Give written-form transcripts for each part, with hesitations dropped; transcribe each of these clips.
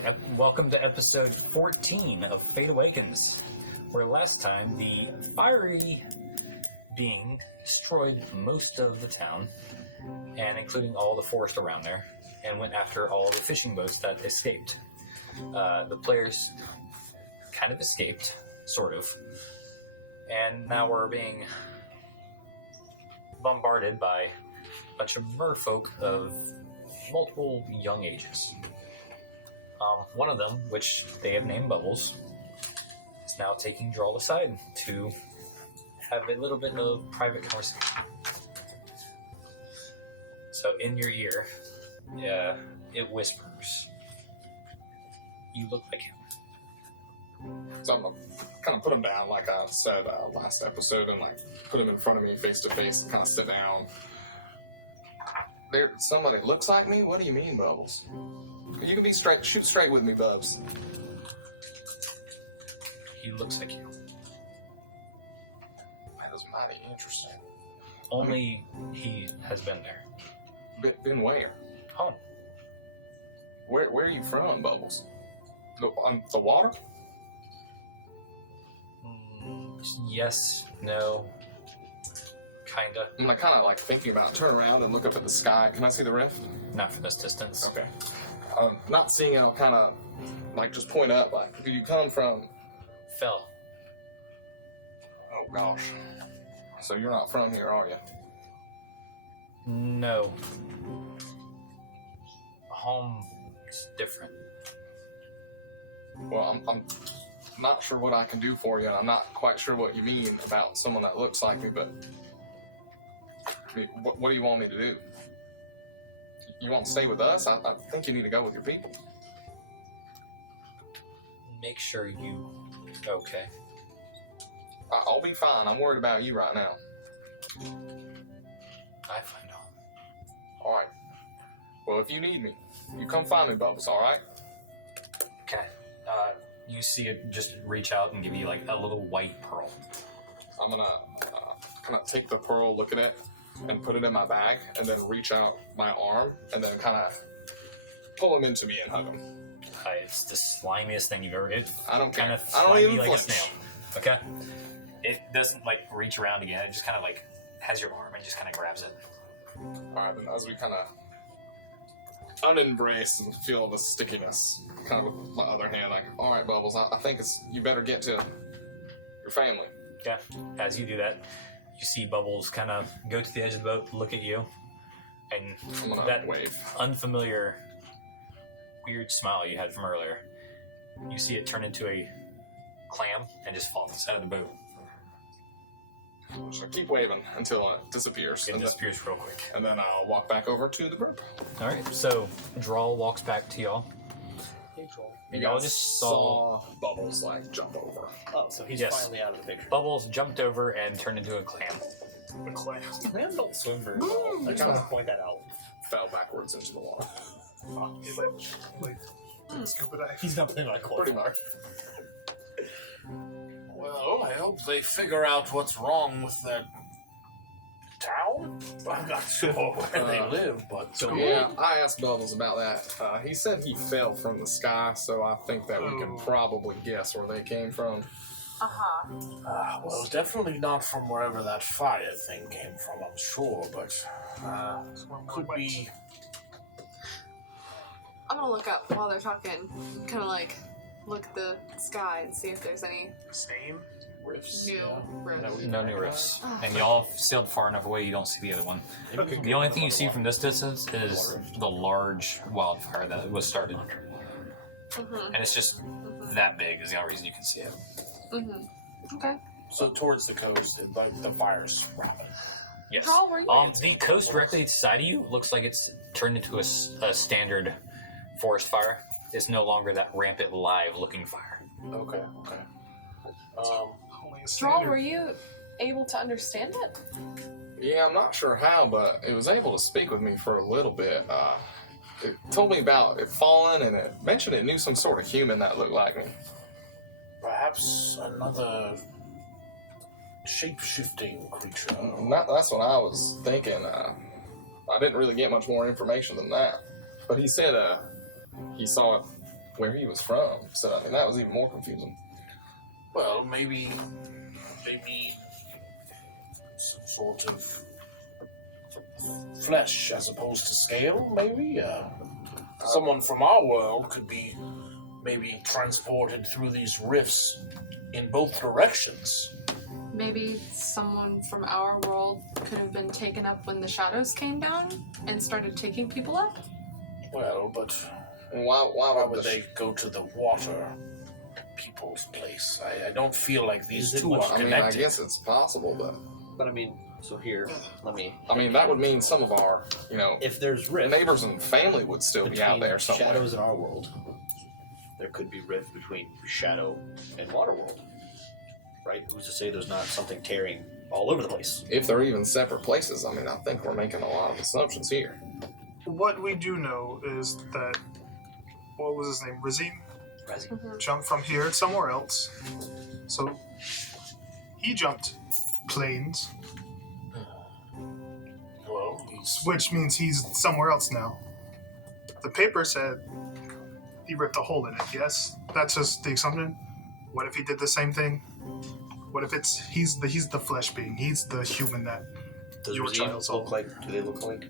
Alright, welcome to episode 14 of Fate Awakens, where last time the fiery being destroyed most of the town, and including all the forest around there, and went after all the fishing boats that escaped. The players kind of escaped, sort of, and now we're being bombarded by a bunch of merfolk of multiple young ages. One of them, which they have named Bubbles, is now taking Drawl aside to have a little bit of private conversation. So in your ear, it whispers, "You look like him." So I'm gonna kind of put him down like I said last episode and like put him in front of me face to face and kind of sit down. There, somebody looks like me? What do you mean, Bubbles? You can be straight, shoot straight with me, Bubs. He looks like you. That is mighty interesting. Only he has been there. Been where? Home. Where are you from, Bubbles? On the water? Yes, no, kinda. I'm like, kind of like thinking about it. Turn around and look up at the sky. Can I see the rift? Not from this distance. Okay. Not seeing it, I'll kind of like just point up. Like, where do you come from? Fell. Oh gosh. So you're not from here, are you? No. Home is different. Well, I'm not sure what I can do for you, and I'm not quite sure what you mean about someone that looks like me, but I mean, what do you want me to do? You want to stay with us? I think you need to go with your people. Make sure you okay. I'll be fine. I'm worried about you right now. I find home. All right. Well, if you need me, you come find me, Bubbles, all right? Okay. You see it just reach out and give you like a little white pearl. I'm going to kind of take the pearl, look at it, and put it in my bag, and then reach out my arm, and then kind of pull him into me and hug him. It's the slimiest thing you've ever did. I don't care. Kind of I don't slimy even like flinch. a snail. Okay. It doesn't like reach around again. It just kind of like has your arm and just kind of grabs it. All right, then as we kind of unembrace and feel the stickiness, kind of with my other hand, like, all right, Bubbles, I think you better get to your family. Okay. As you do that, you see Bubbles kind of go to the edge of the boat, look at you, and I'm gonna that wave. unfamiliar, weird smile you had from earlier, you see it turn into a clam and just fall inside of the boat. So keep waving until it disappears. It disappears real quick. And then I'll walk back over to the group. All right, so Drawl walks back to y'all. Hey, Joel. And y'all just saw Bubbles like jump over. Oh, so he's Yes. finally out of the picture. Bubbles jumped over and turned into a clam. The clam. Clams don't swim very well. I just want to point that out. Fell backwards into the water. Scuba dive. He's not playing like Pretty much. Well, I hope they figure out what's wrong with that town. I'm not sure where they live, but So yeah, I asked Bubbles about that. He said he fell from the sky, so I think that we can probably guess where they came from. well, definitely not from wherever that fire thing came from, I'm sure, but could be. I'm gonna look up while they're talking, kind of like look at the sky and see if there's any Same? Rifts. new rifts. No new rifts. And y'all sailed far enough away you don't see the other one. The only thing you see from this distance is the large wildfire that was started. And it's just that big is the only reason you can see it. Okay. So towards the coast, like the fire's rapid. Yes. How were you? The coast directly beside of you looks like it's turned into a standard forest fire. It's no longer that rampant, live-looking fire. Okay. Drawl, Only a were standard. you able to understand it? Yeah, I'm not sure how, but it was able to speak with me for a little bit. It told me about it falling, and it mentioned it knew some sort of human that looked like me. Perhaps another shape-shifting creature. That's what I was thinking. I didn't really get much more information than that. But he said he saw it where he was from. So I mean, that was even more confusing. Well, maybe some sort of flesh as opposed to scale, maybe? Someone from our world could be maybe transported through these rifts in both directions. Maybe someone from our world could have been taken up when the shadows came down and started taking people up. Well, but And why would they go to the water people's place? I don't feel like these Is it two much- are I mean, connected. I guess it's possible, but I mean, so here, let me. I mean, that would mean some of our, If there's rift neighbors and family would still be out between there somewhere. shadows in our world, there could be rift between shadow and water world. Right? Who's to say there's not something tearing all over the place? If they're even separate places, I mean, I think we're making a lot of assumptions here. What we do know is that, what was his name? Razine Mm-hmm. jumped from here somewhere else. So he jumped planes, Well, which means he's somewhere else now. The paper said he ripped a hole in it. Yes, that's just the assumption. What if he did the same thing? What if he's the flesh being? He's the human that Does your Regime child look like? Do they look like?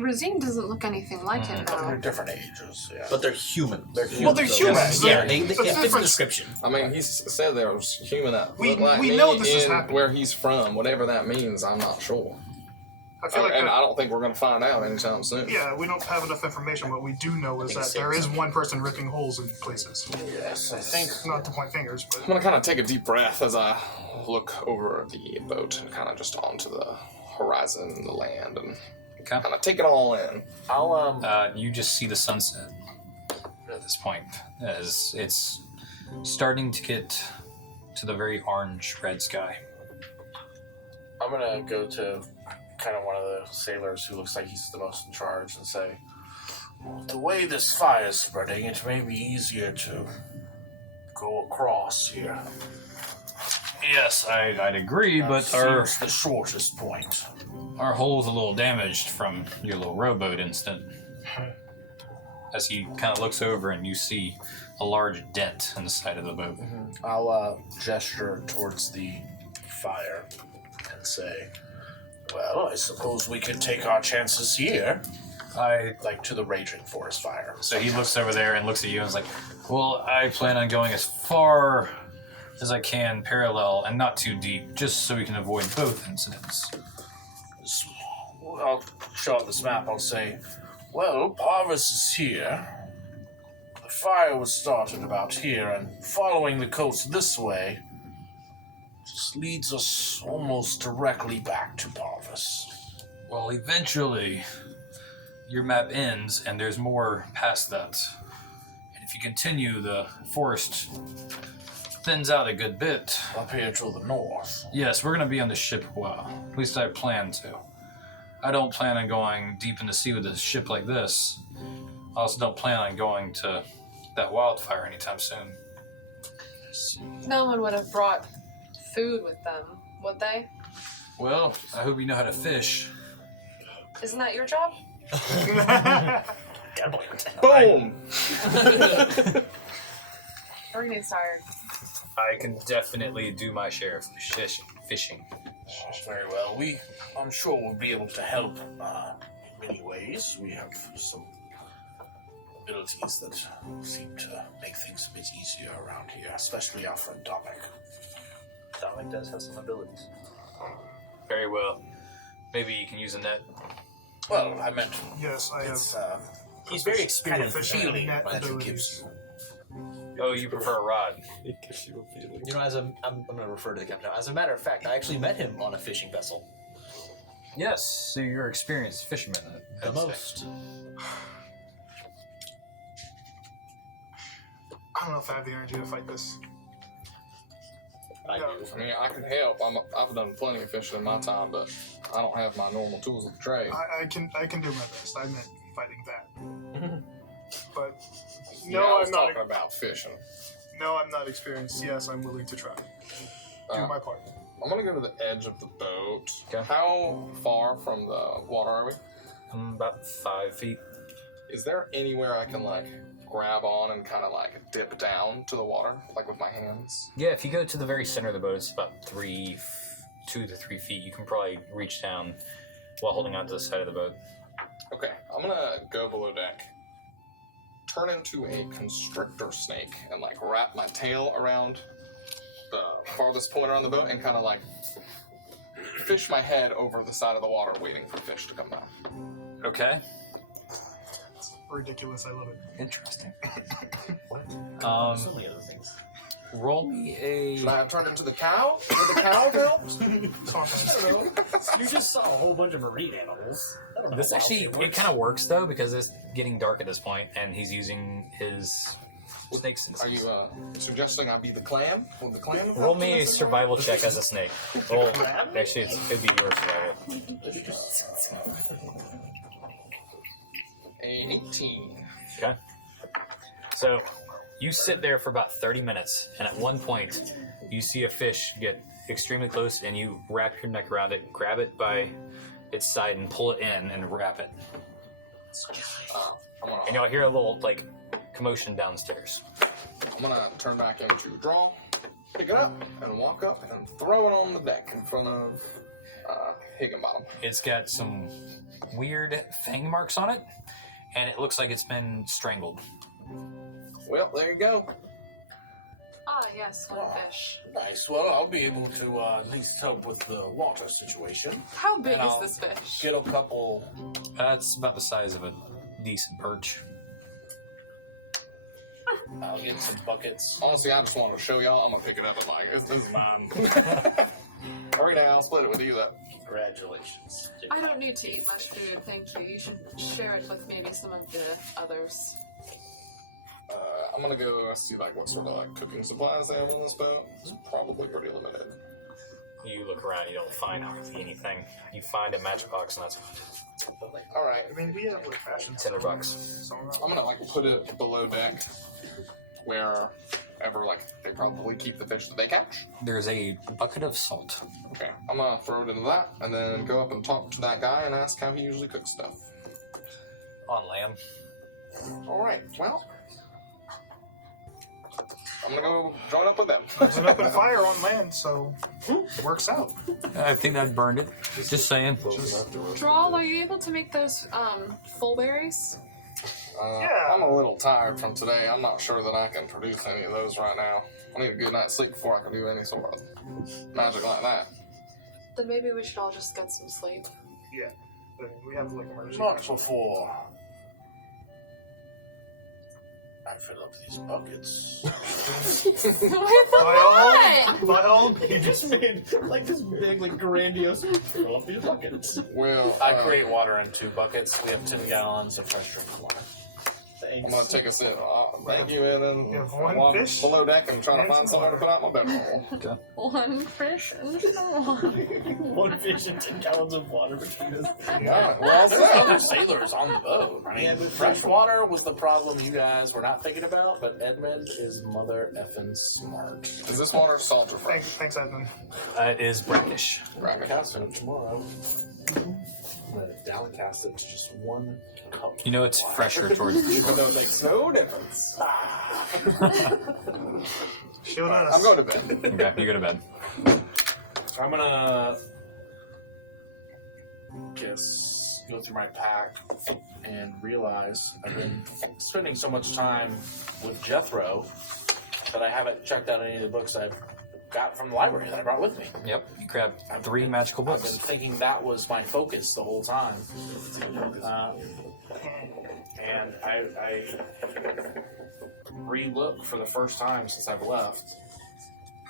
Razine doesn't look anything like him, they're though. different ages, yeah. But they're human. They're human. Well, they're so- humans. Yeah, They're- they it's fit the different. description. I mean, he said there was human that We- looked like we me know this is in happening. where he's from, whatever that means. I'm not sure. I feel like and that- I don't think we're going to find out anytime soon. yeah, we don't have enough information. What we do know is Makes that there sense. is one person ripping holes in places. Yes, I think. Not to point fingers, I'm but going to kind of take a deep breath as I look over the boat and kind of just onto the horizon and the land and Okay. kind of take it all in. I'll You just see the sunset at this point as it's starting to get to the very orange-red sky. I'm gonna go to kind of one of the sailors who looks like he's the most in charge and say, the way this fire is spreading, it may be easier to go across here. Yes, I'd agree, That but seems the shortest point. our hull's a little damaged from your little rowboat incident. As he kind of looks over and you see a large dent in the side of the boat. I'll gesture towards the fire and say, well, I suppose we could take our chances here. Like to the raging forest fire. So he looks over there and looks at you and is like, well, I plan on going as far as I can parallel and not too deep, just so we can avoid both incidents. I'll show out this map. I'll say, well, Parvis is here. The fire was started about here, and following the coast this way just leads us almost directly back to Parvis. Well, eventually, your map ends and there's more past that. And if you continue, the forest thins out a good bit. Up here to the north. Yes, we're going to be on the ship a while. At least I plan to. I don't plan on going deep in the sea with a ship like this. I also don't plan on going to that wildfire anytime soon. No one would have brought food with them, would they? Well, I hope you know how to fish. Isn't that your job? Gotta believe it. Boom! We're getting tired. I can definitely do my share of fishing. Very well. I'm sure we'll be able to help in many ways. We have some abilities that seem to make things a bit easier around here, especially our friend Dominic. Dominic does have some abilities. Very well. Maybe you can use a net. Well, I meant yes, I have. it's He's very kind of experienced. fishing feeling net that it abilities. gives you. Oh, you prefer a rod. It gives you a feeling. You know, I'm going to refer to the captain. As a matter of fact, I actually met him on a fishing vessel. Yes, so you're experienced fisherman. The I'd say. most. I don't know if I have the energy to fight this. I No. do. I mean, I can help. I've done plenty of fishing in my time, but I don't have my normal tools of the trade. I can do my best. I meant fighting that. But Yeah, no, I was I'm not. talking about fishing. No, I'm not experienced. Yes, I'm willing to try. Do my part. I'm gonna go to the edge of the boat. Okay. How far from the water are we? About 5 feet. Is there anywhere I can like grab on and kind of like dip down to the water, like with my hands? Yeah, if you go to the very center of the boat, it's about 2 to 3 feet. You can probably reach down while holding onto the side of the boat. Okay, I'm gonna go below deck, turn into a constrictor snake, and like wrap my tail around the farthest point around the boat and kind of like fish my head over the side of the water, waiting for fish to come down. Okay. It's ridiculous. I love it. Interesting. So many other things. Roll me a. Should I have turned into the cow? Would the cow help? Sometimes. I don't know. You just saw a whole bunch of marine animals. I don't know. This how actually, wild it kind of works though because it's getting dark at this point, and he's using his snake senses. Are you suggesting I be the clam? Would the clam help? Roll me a survival check as a snake. Well, actually, it could be your survival. A 18. Okay. So, you sit there for about 30 minutes, and at one point, you see a fish get extremely close, and you wrap your neck around it, grab it by its side, and pull it in and wrap it. I'm gonna, And you'll hear a little, like, commotion downstairs. I'm gonna turn back into draw, pick it up, and walk up and throw it on the deck in front of Higginbottom. It's got some weird fang marks on it, and it looks like it's been strangled. Well, there you go. Ah, yes, one fish. Nice. Well, I'll be able to at least help with the water situation. How big And is I'll this fish? Get a couple. It's about the size of a decent perch. I'll get some buckets. Honestly, I just wanted to show y'all. I'm gonna pick it up and like, this is mine. Hurry now, I'll split it with you. That. Congratulations. I don't need to eat much food, thank you. You should share it with maybe some of the others. I'm gonna go see like what sort of like cooking supplies they have on this boat. It's probably pretty limited. You look around, you don't find hardly anything. You find a matchbox, and that's about it. All right, I mean, we have like fashion. $10. I'm gonna like put it below deck, wherever like they probably keep the fish that they catch. There's a bucket of salt. Okay, I'm gonna throw it into that, and then go up and talk to that guy and ask how he usually cooks stuff. On lamb. All right, well, I'm gonna go join up with them. There's an open fire on land, so it works out. I think that burned it. Just saying. Drawl, are you able to make those full berries? Yeah. I'm a little tired from today. I'm not sure that I can produce any of those right now. I need a good night's sleep before I can do any sort of magic like that. Then maybe we should all just get some sleep. Yeah. I mean, we have like emergency. Not before I fill up these buckets. By all, You just made like this big, like grandiose fill up these buckets. Well, I create water in 2 buckets. We have 10 gallons of fresh drinking water. I'm gonna take a sip. Thank you, and then You have one walk fish below deck and try to and find some somewhere to water. put out my bedroll. One fish and some water. 1 fish and 10 gallons of water between us. Alright, well, There's other sailors on the boat. I mean, Yeah, but fresh water was the problem you guys were not thinking about, but Edmund is mother effing smart. is this water salt or fresh? Thanks, Edmund. It is brackish. Right. Cast it tomorrow. I'm gonna downcast it to just 1 cup. You know it's fresher towards the Even shore. though it makes no difference. Shield us. I'm going to bed. Okay, you go to bed. I'm gonna go through my pack and realize I've been spending so much time with Jethro that I haven't checked out any of the books I've got from the library that I brought with me. Yep, you grab 3 magical I've been books. thinking that was my focus the whole time. And I re-look for the first time since I've left,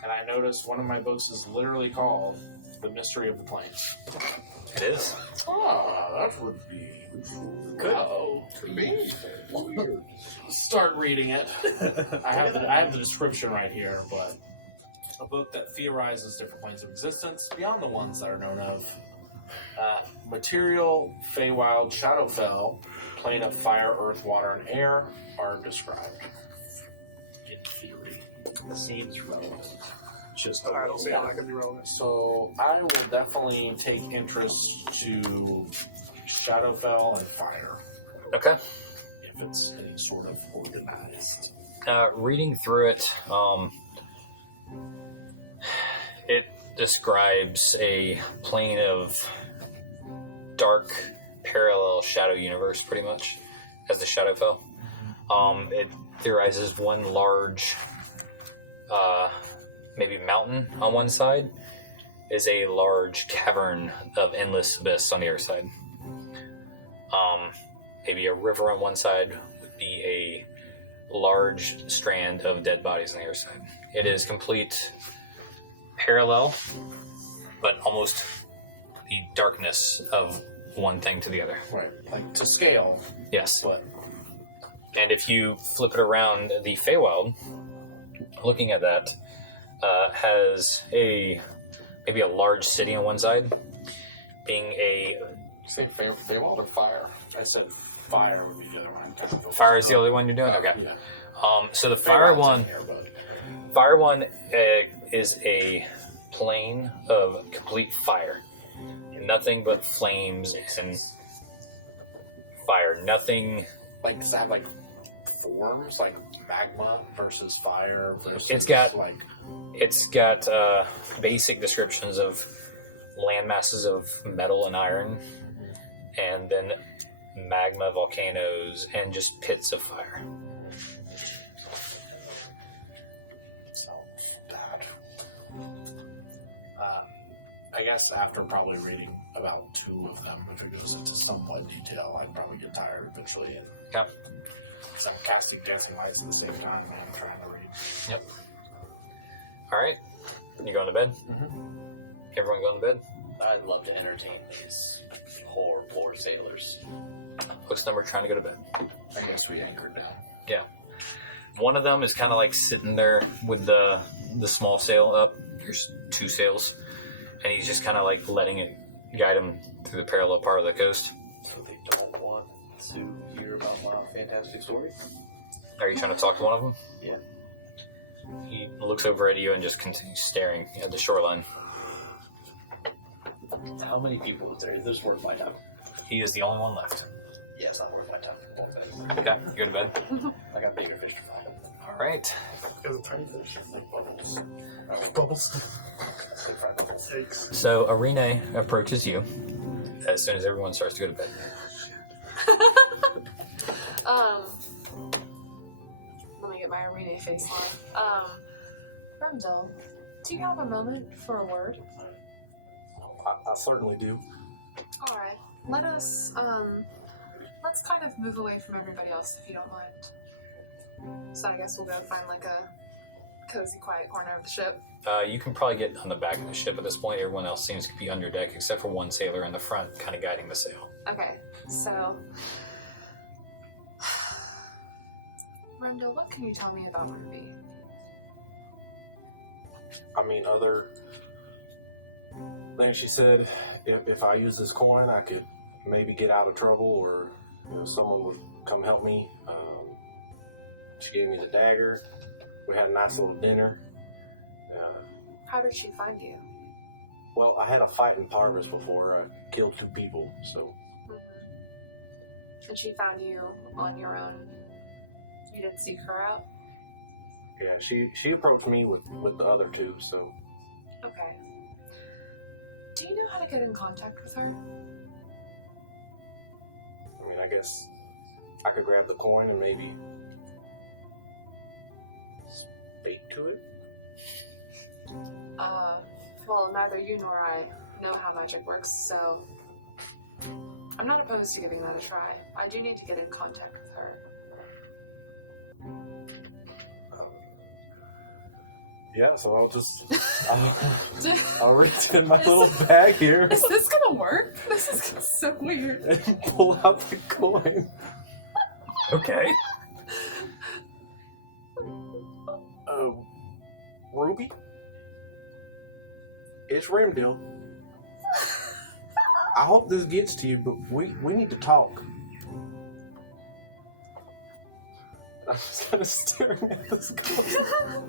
and I noticed one of my books is literally called The Mystery of the Plains. It is. That would be Good. Could be. Start reading it. I have the description right here, but a book that theorizes different planes of existence beyond the ones that are known of. Material, Feywild, Shadowfell, plane of fire, earth, water, and air are described. In theory. Seems relevant. Just I don't see how that could be relevant. So I will definitely take interest to Shadowfell and fire. Okay. If it's any sort of organized. Reading through it, it describes a plane of dark, parallel shadow universe, pretty much, as the shadow fell. It theorizes one large, maybe mountain on one side is a large cavern of endless abyss on the other side. Maybe a river on one side would be a large strand of dead bodies on the other side. It is complete parallel, but almost the darkness of one thing to the other. Right, like to scale, Yes. but And if you flip it around, the Feywild, looking at that, has maybe a large city on one side, being a Say Feywild or fire? I said fire would be the other one. Kind of fire is the only one you're doing. Okay. Yeah. So the fire Feywild's one, in here, but fire one is a plane of complete fire, nothing but flames and fire. Nothing. like does it have like forms like magma versus fire versus It's got- like It's got basic descriptions of land masses of metal and iron, and then magma, volcanoes, and just pits of fire. so bad. I guess after probably reading about 2 of them, if it goes into somewhat detail, I'd probably get tired eventually. And Okay. because I'm casting dancing lights at the same time and I'm trying to read. Yep. All right. You going to bed? Everyone going to bed? I'd love to entertain these poor sailors. Looks like we're trying to go to bed. I guess we anchored down. Yeah. One of them is kind of like sitting there with the small sail up. There's 2 sails, and he's just kind of like letting it guide him through the parallel part of the coast. So they don't want to hear about my fantastic story? Are you trying to talk to one of them? Yeah. He looks over at you and just continues staring at the shoreline. How many people is there? This is worth my time. He is the only one left. Yeah, it's not worth my time. Okay, you go to bed. I got bigger fish to fry. All right. Is it tiny fish? Like bubbles. Bubbles. Say fry bubbles. Yikes. So Arena approaches you as soon as everyone starts to go to bed. Let me get my arena face on. Remdel, do you have a moment for a word? I certainly do. Alright. Let's kind of move away from everybody else if you don't mind. So I guess we'll go find like a cozy, quiet corner of the ship. You can probably get on the back of the ship at this point. Everyone else seems to be under deck except for one sailor in the front kind of guiding the sail. Okay, so Remdel, what can you tell me about Ruby? I mean, other things she said, if I use this coin, I could maybe get out of trouble, or someone would come help me. She gave me the dagger. We had a nice little dinner. How did she find you? Well, I had a fight in Parvis before. I killed 2 people, so And she found you on your own? You didn't seek her out? yeah, she approached me with the other 2, so Okay. Do you know how to get in contact with her? I mean, I guess I could grab the coin and maybe speak to it. Well, neither you nor I know how magic works, so I'm not opposed to giving that a try. I do need to get in contact with her. Yeah, so I'll reach in my little bag here Is this gonna work? This is so weird. and pull out the coin. Okay. Ruby? It's Remdil. I hope this gets to you, but we need to talk. I'm just kind of staring at this coin.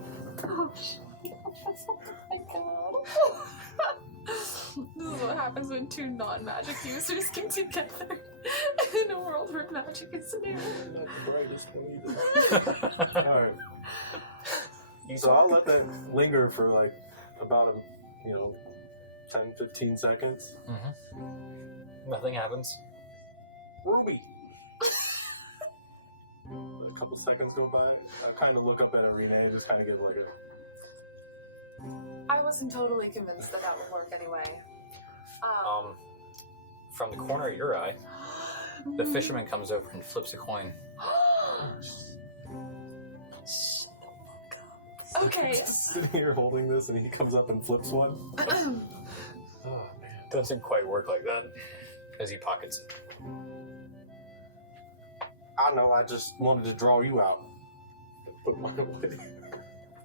Oh my god. This is what happens when 2 non-magic users get together. In a world where magic is new. Not the brightest one either. Alright. So I'll let that linger for like about 10, 15 seconds. Nothing happens. Ruby! A couple seconds go by. I kind of look up at Arena and just kind of get like a... I wasn't totally convinced that would work anyway. From the corner of your eye, the fisherman comes over and flips a coin. Okay. Sitting here holding this and he comes up and flips one. Oh man. Doesn't quite work like that, as he pockets it. I know, I just wanted to draw you out. Put mine away.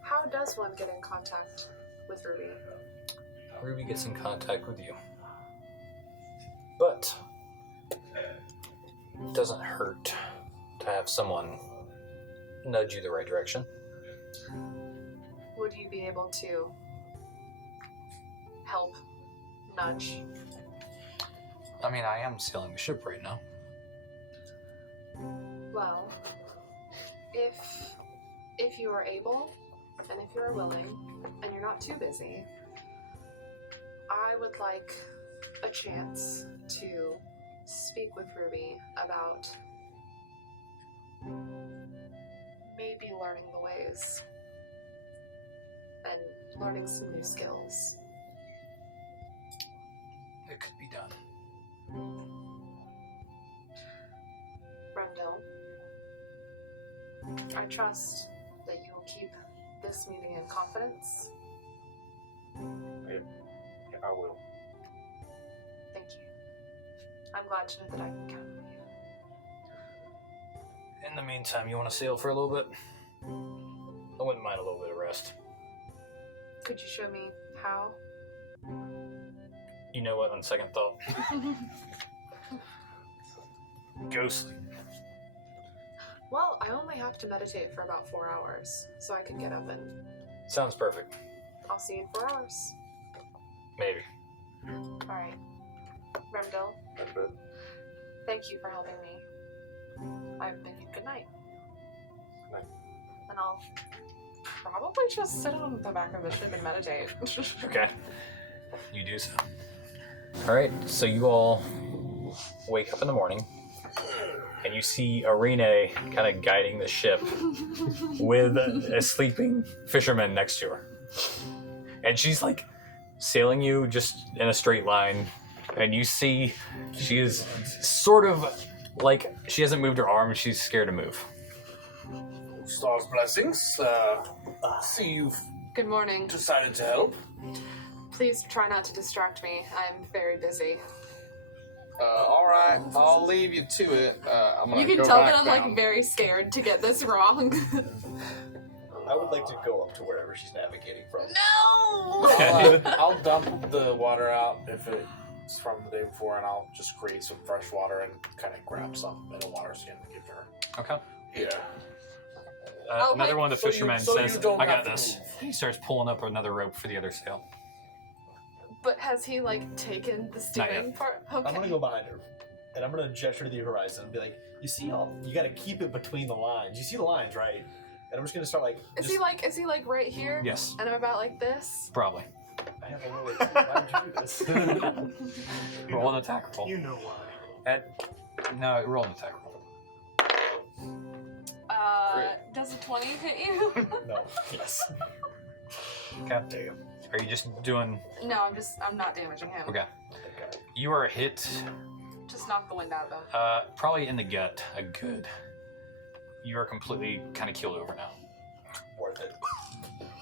How does one get in contact with Ruby? Ruby gets in contact with you. But it doesn't hurt to have someone nudge you the right direction. Would you be able to help nudge? I mean, I am sailing the ship right now. Well, if you are able, and if you are willing, and you're not too busy, I would like a chance to speak with Ruby about maybe learning the ways and learning some new skills. It could be done. Remdil, I trust that you will keep this meeting in confidence. Yeah, I will. Thank you. I'm glad to know that I can count on you. In the meantime, you want to sail for a little bit? I wouldn't mind a little bit of rest. Could you show me how? You know what, on second thought? Ghostly. Well, I only have to meditate for about 4 hours, so I can get up and Sounds perfect. I'll see you in 4 hours. Maybe. Alright. Remdil, That's it. thank you for helping me. I bid you good night. Good night. And I'll probably just sit on the back of the ship and meditate. Okay. You do so. Alright, so you all wake up in the morning and you see Arene kind of guiding the ship with a sleeping fisherman next to her. And she's like sailing you just in a straight line. And you see she is sort of like she hasn't moved her arm, she's scared to move. Stars blessings. See you've Good morning. decided to help. Please try not to distract me. I'm very busy. Alright, I'll leave you to it. I'm gonna You can go tell back that I'm down. like very scared to get this wrong. I would like to go up to wherever she's navigating from. No! I'll dump the water out if it's from the day before, and I'll just create some fresh water and kind of grab some in a water skin to give her. Okay. Here. Okay. Another one of the So you- fishermen so you says, don't I got have to this. move. He starts pulling up another rope for the other sail. But has he like taken the steering yet. part? Okay. I'm gonna go behind her, and I'm gonna gesture to the horizon and be like, "You see, you gotta keep it between the lines. You see the lines, right?" And I'm just gonna start like. Is he like right here? Yes, And I'm about like this? probably. I have a little. Why would you do this? Roll an attack roll. You know why. No, roll an attack roll. Does a 20 hit you? No. Yes. Okay. Are you just doing... No, I'm not damaging him. Okay. You are hit, Just knock the wind out of him. probably in the gut, a good. You are completely kind of keeled over now. Worth it.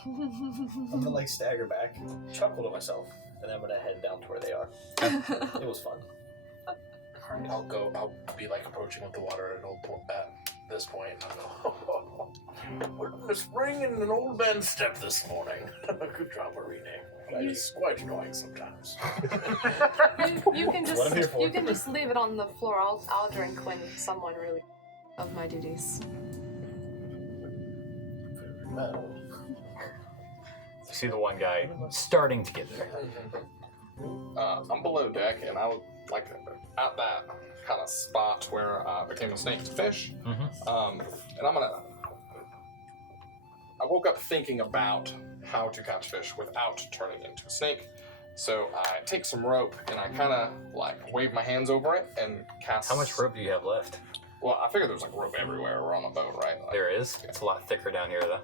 I'm gonna like stagger back, chuckle to myself, and then I'm gonna head down to where they are. It was fun. Alright, I'll be like approaching with the water at this point. I'll go, we're in the spring in an old man step this morning. Good job, Arene. It's quite annoying sometimes. You can What I'm here for. just leave it on the floor. I'll drink when someone really of my duties. You see the one guy starting to get there. I'm below deck, and like at that kind of spot where I became a snake to fish. Mm-hmm. And I woke up thinking about how to catch fish without turning into a snake. So I take some rope and I kind of like wave my hands over it and cast. How much rope do you have left? Well, I figured there's like rope everywhere. We're on a boat, right? Like, There is. It's a lot thicker down here, though.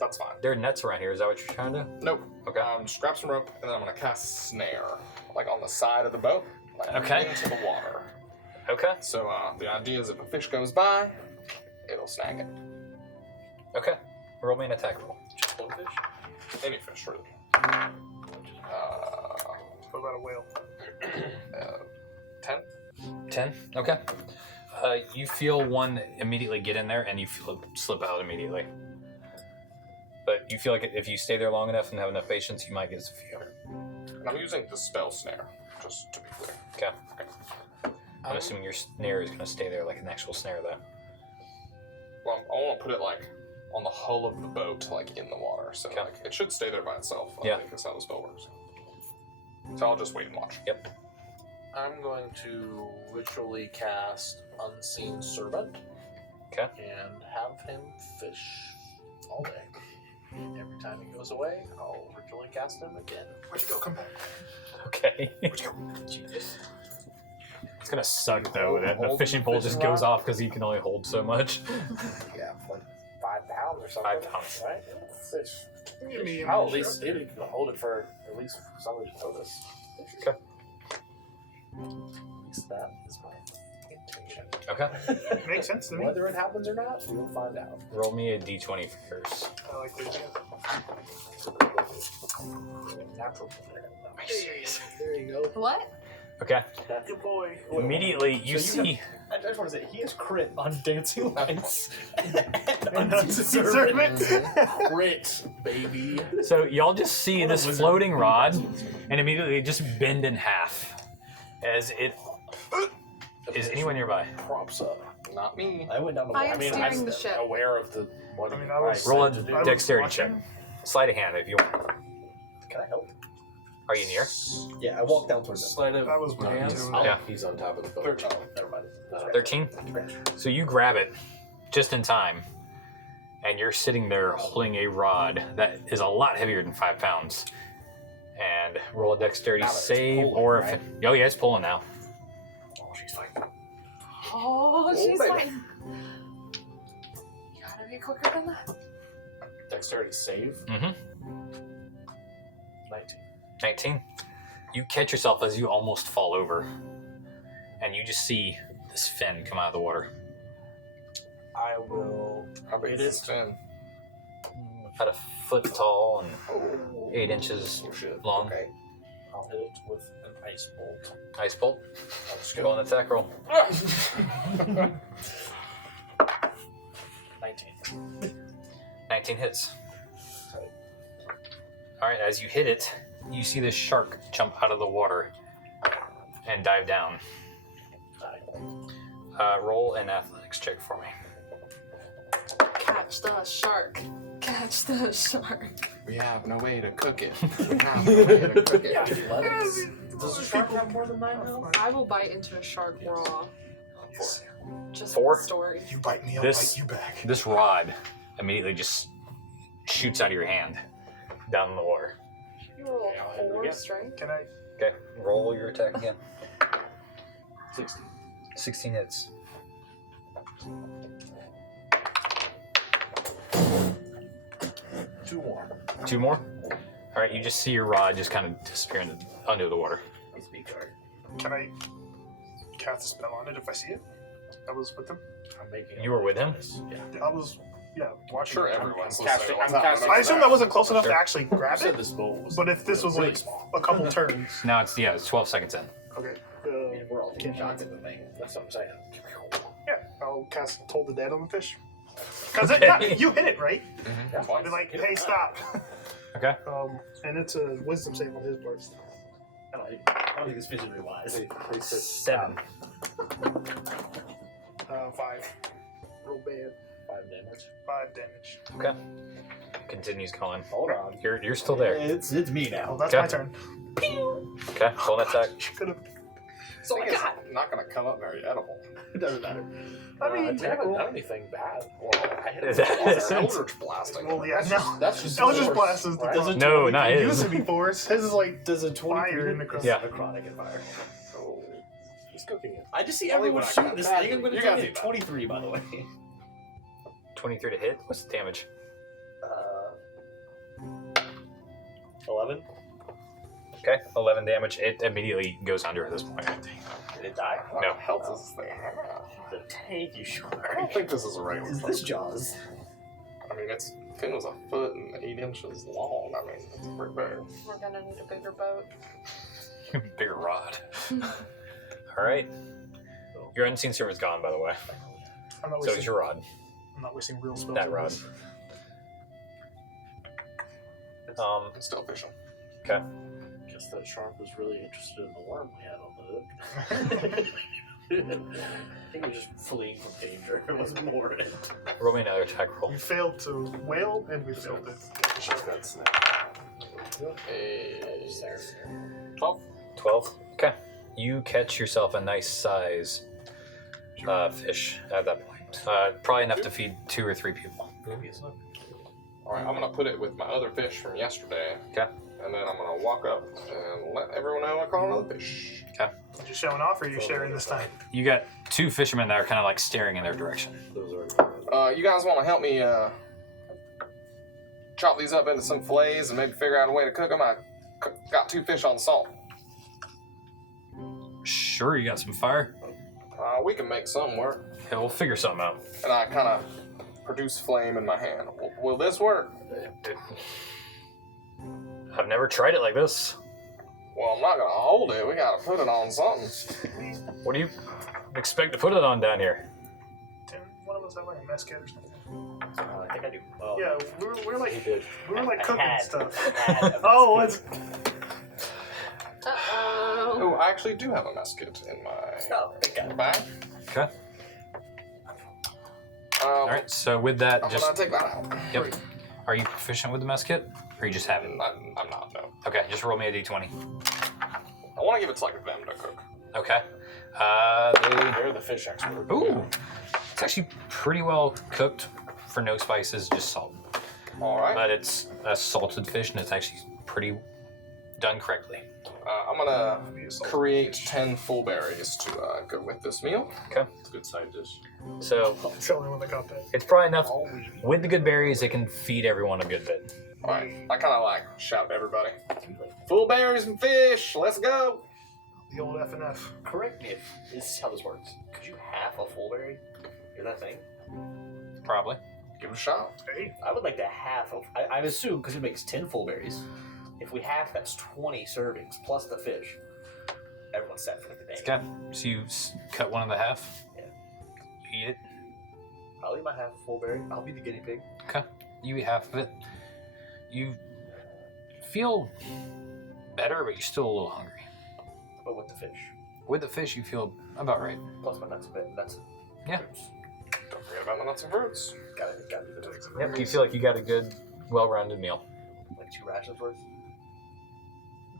that's fine. There are nets around here. Is that what you're trying to do? Nope. Okay. Just grab some rope and then I'm gonna cast snare, like on the side of the boat, like Okay. into the water. Okay. So the idea is if a fish goes by, it'll snag it. Okay. Roll me an attack roll. Just one fish? Any fish, really. What about a whale? 10. 10. Okay. You feel one immediately get in there, and you feel it slip out immediately. But you feel like if you stay there long enough and have enough patience, you might get a few. And I'm using the spell snare, just to be clear. Okay. I'm assuming your snare is going to stay there like an actual snare, though. Well, I want to put it like on the hull of the boat, like in the water. So Okay. like it should stay there by itself. I Yeah. think that's how the spell works. So I'll just wait and watch. Yep. I'm going to ritually cast Unseen Servant. Okay. And have him fish all day. Every time he goes away, I'll ritually cast him again. Where'd you go? Come back. Okay. Where'd you go? Jesus. It's going to suck, though, that the Hold fishing the pole fishing just goes rod. off because you can only hold so much. Yeah, like 5 pounds or something. 5 pounds. Right? Fish. Give me a Oh, at minute. least maybe you can hold it for at least somebody to notice. Okay. At least that is my intention. Okay. Makes sense to me. Whether it happens or not, we'll find out. Roll me a d20 first. I like the idea. Natural. Are you serious? There you go. What? Okay. Good boy. Immediately, you So you see... I just want to say, he has crit on dancing lights and And unseen servant. Crit, baby. So y'all just see What a this wizard. floating rod and immediately just bend in half as it... Is anyone nearby? Props up. Not me. I went down the I wall. am steering I'm the ship. aware of the what I mean, I was- Roll a said to do. I was dexterity watching. check. Sleight of hand if you want. Can I help? Are you near? Yeah, I walked down towards him. Sleight of I was No, looking he's, to Yeah. he's on top of the boat. 13. Oh, never mind. 13? So you grab it just in time, and you're sitting there holding a rod that is a lot heavier than 5 pounds. And roll a dexterity Now that it's save, pulling, or if right? oh yeah, it's pulling now. Oh, she's fighting. Oh, she's baby. like. You gotta be quicker than that. Dexterity save. Mm-hmm. 19. 19. You catch yourself as you almost fall over, and you just see this fin come out of the water. I will How big hit is it. this fin? About a foot tall and 8 inches Oh, shit. long. Okay. I'll hit it with an ice bolt. Ice bolt. I'll just Go on the attack roll. 19. 19 hits. Alright, as you hit it, you see this shark jump out of the water and dive down. Roll an athletics check for me. Catch the shark. Catch the shark. We have no way to cook it. We have no way to cook it. Does the shark have more than 9 health? I will bite into a shark raw. Just 4? for the story. You bite me, I'll This- bite you back. This rod immediately just shoots out of your hand down in the water. You roll Yeah, I'll hit it 4 again. strength. Can I? Okay, roll your attack again. 16. 16 hits. Two more. 2 more? Alright, you just see your rod just kind of disappear under the water. He's a big card. Can I cast a spell on it if I see it? I was with them. I'm making. You were with him? Yeah. I was, yeah, watching. Sure, it. everyone's casting- listening. I'm casting- I assumed I wasn't close enough to Sure. actually grab said it. this bolt was. But if this was really like small. a couple turns, Now it's 12 seconds in. okay. I mean, we're all taking shots at the thing. That's what I'm saying. Yeah, I'll cast Toll the Dead on the fish. Because you hit it, right? Mhm, I'd twice. be like, hey, stop. Okay. And it's a wisdom save on his part. I don't think this fish is very wise. They said 7. 5. Real bad. 5 damage. 5 damage. Okay. Continues going. Hold on. You're still there. It's me now. Oh, that's Okay. my turn. Okay, roll an attack. You could have. That's all I got. It's not going to come up very edible. It doesn't matter. I mean, we haven't done anything bad. Well, I hit Is him that- with is water. that- Eldritch blasting. Well, yeah, no. That's just Eldritch force, Blast is the right? doesn't No, not it his. used to be force. His is like Does a 23 fire in the hit? cross. Yeah. Necrotic and fire. Oh. He's cooking it. I just see Only everyone when I shooting got this badly. thing. I'm going to You take got it me at bad. 23, by the way. 23 to hit. What's the damage? 11. Okay, 11 damage. It immediately goes under at this point. Did it die? What No. health does this thing have? The tank, you sure? I don't think this is a regular Is thing. this Jaws? I mean, it's thing was a foot and 8 inches long. I mean, it's pretty big. We're gonna need a bigger boat. Bigger rod. All right. Your unseen servant's gone, by the way. I'm not So wasting. is your rod. I'm not wasting real spells. That on rod. this. I'm still fishing. Okay. Guess that shark was really interested in the worm we had on the hook. I think we're just fleeing from danger. It wasn't more in it. Roll me another attack roll. We failed to whale and we failed to. She's got snap. A 12. 12. Okay. You catch yourself a nice size fish at that point. Probably enough to feed 2 or 3 people. Alright, I'm gonna put it with my other fish from yesterday. Okay. And then I'm gonna walk up and let everyone know I caught another fish. Okay. Are you showing off or are you sharing this time? You got 2 fishermen that are kind of like staring in their direction. Those are. You guys wanna help me chop these up into some fillets and maybe figure out a way to cook them? I got 2 fish on salt. Sure, you got some fire? We can make some work. Yeah, we'll figure something out. And I kind of produce flame in my hand. Will this work? I've never tried it like this. Well, I'm not gonna hold it. We gotta put it on something. What do you expect to put it on down here? Didn't one of us have like a mess kit or something? I think I do. Oh. Yeah, we're like He did. cooking I stuff. had a Oh, mess what's Uh-oh. Oh, I actually do have a mess kit in my Oh, thank God. bag. Okay. All right. So with that, I'm just gonna take that out. yep. Are you proficient with the mess kit, or you just have it? I'm not, no. Okay. Just roll me a d20. I want to give it to like them to cook. Okay. They're the fish expert. Ooh. It's actually pretty well cooked for no spices, just salt. All right. But it's a salted fish, and it's actually pretty done correctly. I'm gonna create 10 full berries to go with this meal. Okay. It's a good side dish. So It's the only one that got that. it's probably enough. With the good berries, it can feed everyone a good bit. All right. I kind of like shout to everybody. Full berries and fish. Let's go. The old F&F. Correct me if this is how this works. Could you half a full berry? Is that thing? Probably. Give it a shot. Hey, I would like to half of. I assume because it makes 10 full berries. If we half, that's 20 servings plus the fish. Everyone's set for the day. Okay. So you cut one in the half. Yeah. You eat it. I'll eat my half full berry. I'll be the guinea pig. Okay. You eat half of it. You feel better, but you're still a little hungry. But with the fish. With the fish, you feel about right. Plus my nuts a bit. Nuts. Yeah. Don't forget about the nuts and fruits. Gotta do the nuts. Yep. You feel like you got a good, well-rounded meal. Like 2 rations worth.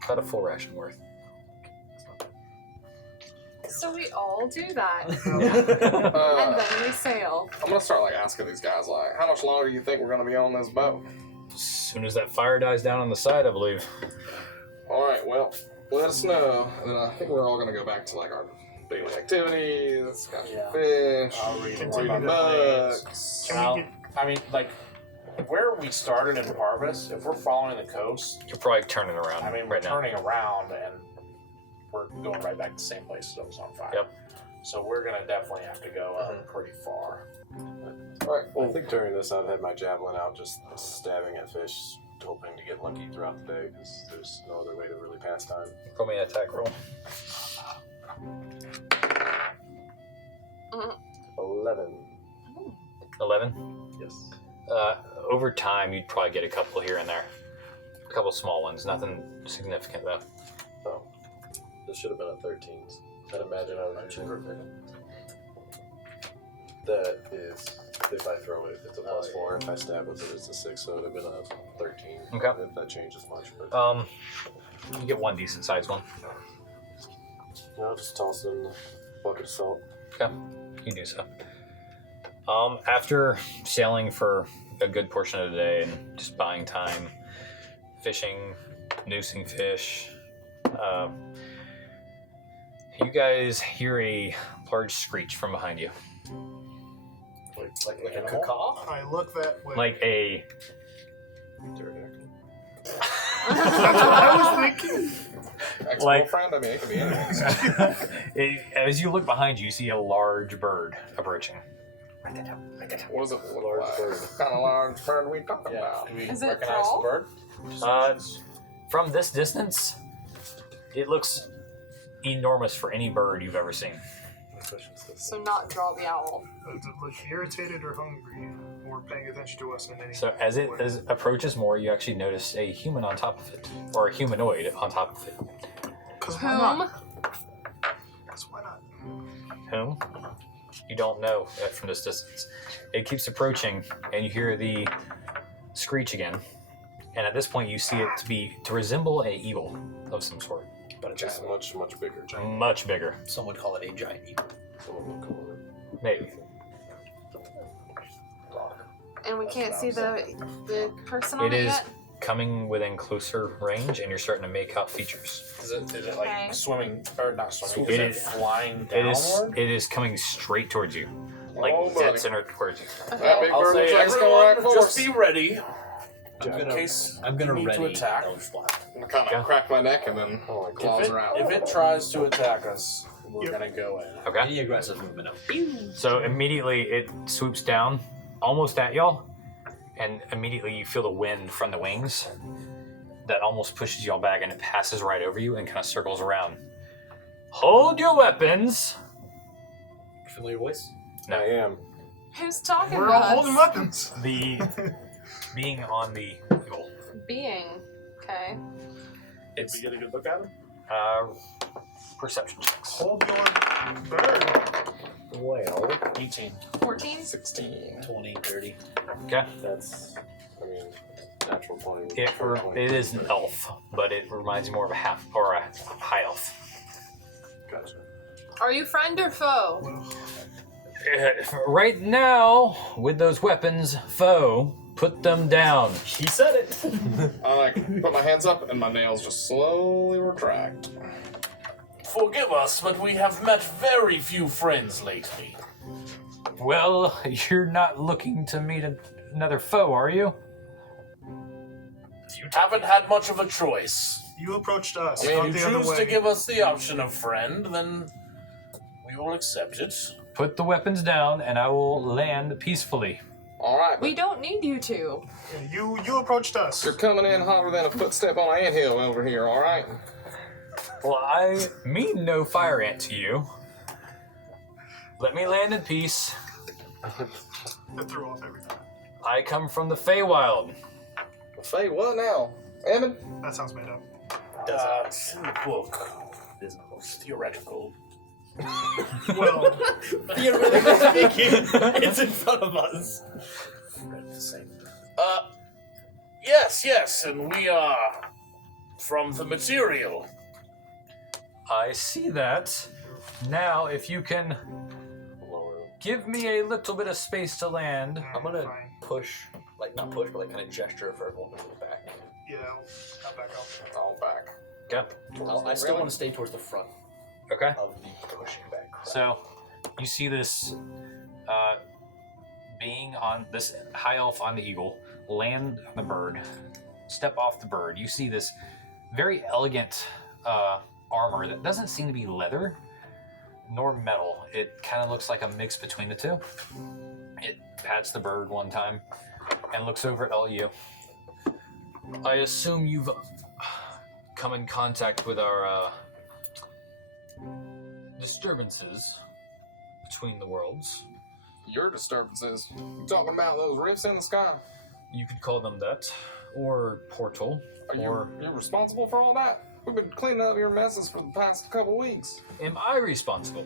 About a full ration worth. So we all do that. Uh, And then we sail. I'm gonna start like asking these guys like, how much longer do you think we're gonna be on this boat? As soon as that fire dies down on the side, I believe. All right, well, let us know, and then I think we're all gonna go back to like our daily activities, catch Yeah. fish, I'll read Continue more reading about the books. Can we get I mean, like, where we started in Parvis, if we're following the coast, You're probably turning around I mean, we're right now. turning around and we're going right back to the same place that was on fire. Yep. So we're gonna definitely have to go pretty far. All right, I well, think during this, I've had my javelin out, just stabbing at fish, hoping to get lucky throughout the day, because there's no other way to really pass time. Roll me an attack roll. 11. 11. Yes. Over time, you'd probably get a couple here and there. A couple small ones, nothing significant though. Oh. This should have been a 13. I'd imagine I would do that is, if I throw it, it's a +4. If I stab with it, it's a 6, so it would have been a 13. Okay. If that changes much. But You get one decent sized one. I'll just toss it in the bucket of salt. Okay, you do so. After sailing for a good portion of the day and just buying time, fishing, noosing fish, you guys hear a large screech from behind you. Like a animal? caw? I look that way. Like a... That's what I was thinking. Ex-girlfriend? I mean, it could be anything. As you look behind you, you see a large bird approaching. What does it look Large like? bird. What kind of large bird are we talking about? Do we Is it recognize troll? the bird? From this distance, it looks enormous for any bird you've ever seen. So not draw the owl. Does it look irritated or hungry? Or paying attention to us in any So as it way? approaches more, you actually notice a human on top of it, or a humanoid on top of it. Because why Whom? not? Because why not? Whom? You don't know from this distance. It keeps approaching, and you hear the screech again. And at this point, you see it to resemble a eagle of some sort, But a Just giant. much bigger. much bigger, Some would call it a giant eagle. Someone would call it. maybe. And we can't see the person on It it is yet? coming within closer range, and you're starting to make out features. Is it Okay. like swimming, or not swimming, It is it is- flying It is. downward? It is coming straight towards you, like Oh, buddy. dead center towards you. That big I'll bird say, looks like it's coming right everyone, for just us. be ready. I'm In gonna, case I'm gonna you need to ready attack. Eldritch Blast. I kind Okay. of crack my neck and then Oh, like claws are out. If it tries to attack us, we're Yep. gonna go in. Okay. Any aggressive movement of So immediately it swoops down, almost at y'all, and immediately you feel the wind from the wings that almost pushes y'all back, and it passes right over you and kind of circles around. Hold your weapons. familiar voice. No. I am. Who's talking We're to all us? holding weapons. The being on the eagle. Being. Okay. It's get a good look at him? perception checks. Hold your bird. Well, 18. 14? 16. 20, 30. Okay. that's, I mean, natural 20. It is an elf, but it reminds you more of a half or a high elf. Gotcha. Are you friend or foe? Well, Right now, with those weapons, foe, put them down. He said it. I like put my hands up and my nails just slowly retract. Forgive us, but we have met very few friends lately. Well, you're not looking to meet another foe, are you? You haven't had much of a choice. you approached us. I mean, not If the you other choose way. to give us the option of friend, then we will accept it. Put the weapons down, and I will land peacefully. All right, We don't need you to. You approached us. you're coming in hotter than a footstep on an anthill over here. All right. Well, I mean no fire ant to you. Let me land in peace. That threw off everything. I come from the Feywild. Say what now, Evan? That sounds made up. It's in the book. Business. It's theoretical. Well, Theoretically speaking, it's in front of us. Yes, and we are from the material. I see that. Now, if you can Lower. give me a little bit of space to land. I'm gonna fine. push, like not push, but like kind of gesture for everyone to move back. Yeah, I'll back up. All back. Okay. I still want to stay towards the front Okay. of the pushing back. crowd. So, you see this being on this high elf on the eagle land on the bird, step off the bird. You see this very elegant armor that doesn't seem to be leather nor metal. It kind of looks like a mix between the two. It pats the bird one time and looks over at all you. I assume you've come in contact with our disturbances between the worlds. Your disturbances. You talking about those rifts in the sky? You could call them that, or portal, Are or you responsible for all that? We've been cleaning up your messes for the past couple weeks. am I responsible?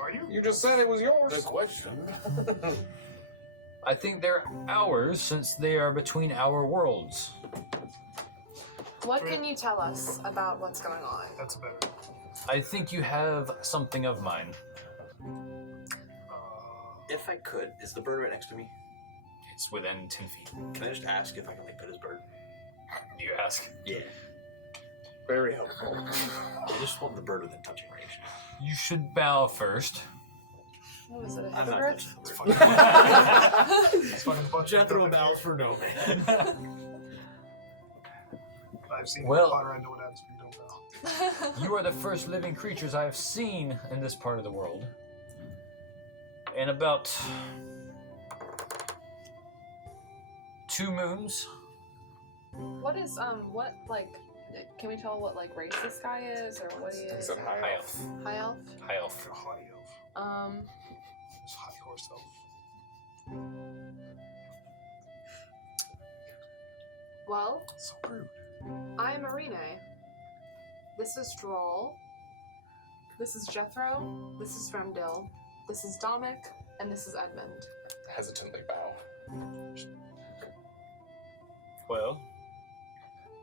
Are you? You just said it was The yours. question. I think they're ours since they are between our worlds. What can you tell us about what's going on? That's better. I think you have something of mine. If I could, is the bird right next to me? It's within 10 feet. Can I just ask if I can like pet his bird? You ask. Yeah. Very helpful. I just want the bird within touching range. You should bow first. What was it? A I'm not hippogriff? touching the bird. It's fucking bunch of Jethro fucking- bows for no man. I've seen Well- Potter. I know what happens when you don't bow. You are the first living creatures I have seen in this part of the world. In about 2 moons. What is what like? Can we tell what like race this guy is or what he He is? said high High elf. elf. High elf. High elf. Like a high elf. It's high horse elf. Well, So rude. I'm Marine. This is Droll. This is Jethro. This is Remdil. This is Dominic, and this is Edmund. Hesitantly bow. Well,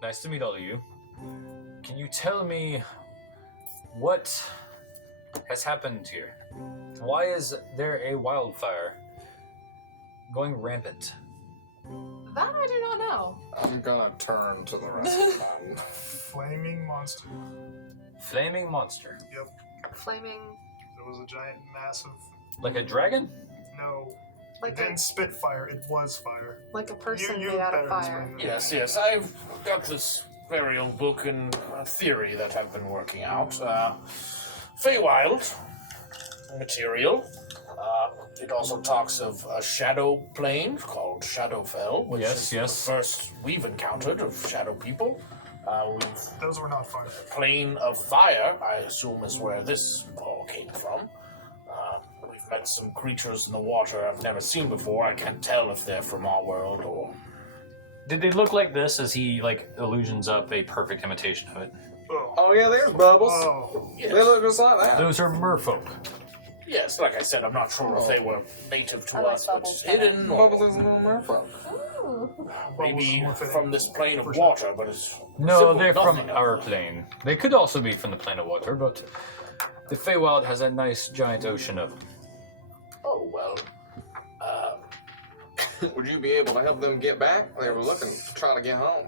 nice to meet all of you. Can you tell me what has happened here? Why is there a wildfire going rampant? That I do not know. I'm gonna turn to the rest of them. Flaming monster. Flaming monster. Yep. Flaming, There was a giant, massive. Like a dragon? No. like It didn't a spit fire. It was fire. person you made out of better fire. explain that. Yes, I've got this very old book and a theory that I've been working out. Feywild material. It also talks of a shadow plane called Shadowfell, which Yes, is yes. the first we've encountered of shadow people. We've Those were not fire. plane of fire, I assume, is where this all came from. We've met some creatures in the water I've never seen before. I can't tell if they're from our world or... Did they look like this as he illusions up a perfect imitation of it? Oh. Oh yeah, there's bubbles. Oh. Yes. They look just like that. Those are merfolk. Yes, like I said, I'm not sure if they were native to I like us, but bubbles hidden, or Bubbles is a little merfolk. maybe Bubbles with from it. this plane of For sure. water, but it's... No, simple they're from nothing. our plane. They could also be from the plane of water, but the Feywild has a nice giant ocean of them. Oh, well. Would you be able to help them get back? They were looking to try to get home.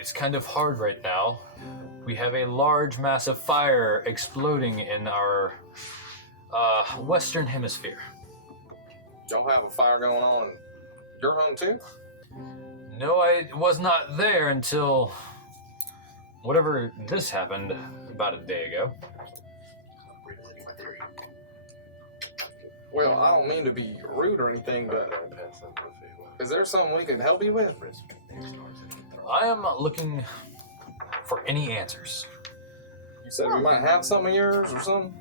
It's kind of hard right now. We have a large, massive fire exploding in our western hemisphere. Y'all have a fire going on in your home too? No, I was not there until whatever this happened about a day ago. Regulating my theory. Well, I don't mean to be rude or anything, but is there something we could help you with? I am looking for any answers. You said we might have some of yours or something?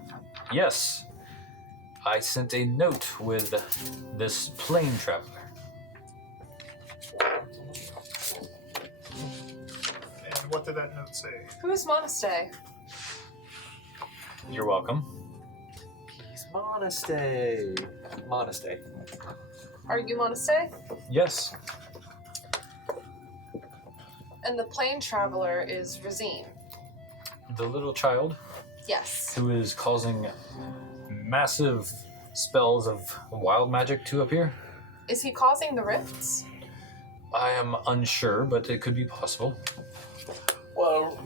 Yes, I sent a note with this plane traveler. And what did that note say? Who is Monaste? You're welcome. He's Monaste. Monaste. Are you Monaste? Yes, And the plane traveler is Razine. the little child Yes. who is causing massive spells of wild magic to appear. Is he causing the rifts? I am unsure, but it could be possible. Well,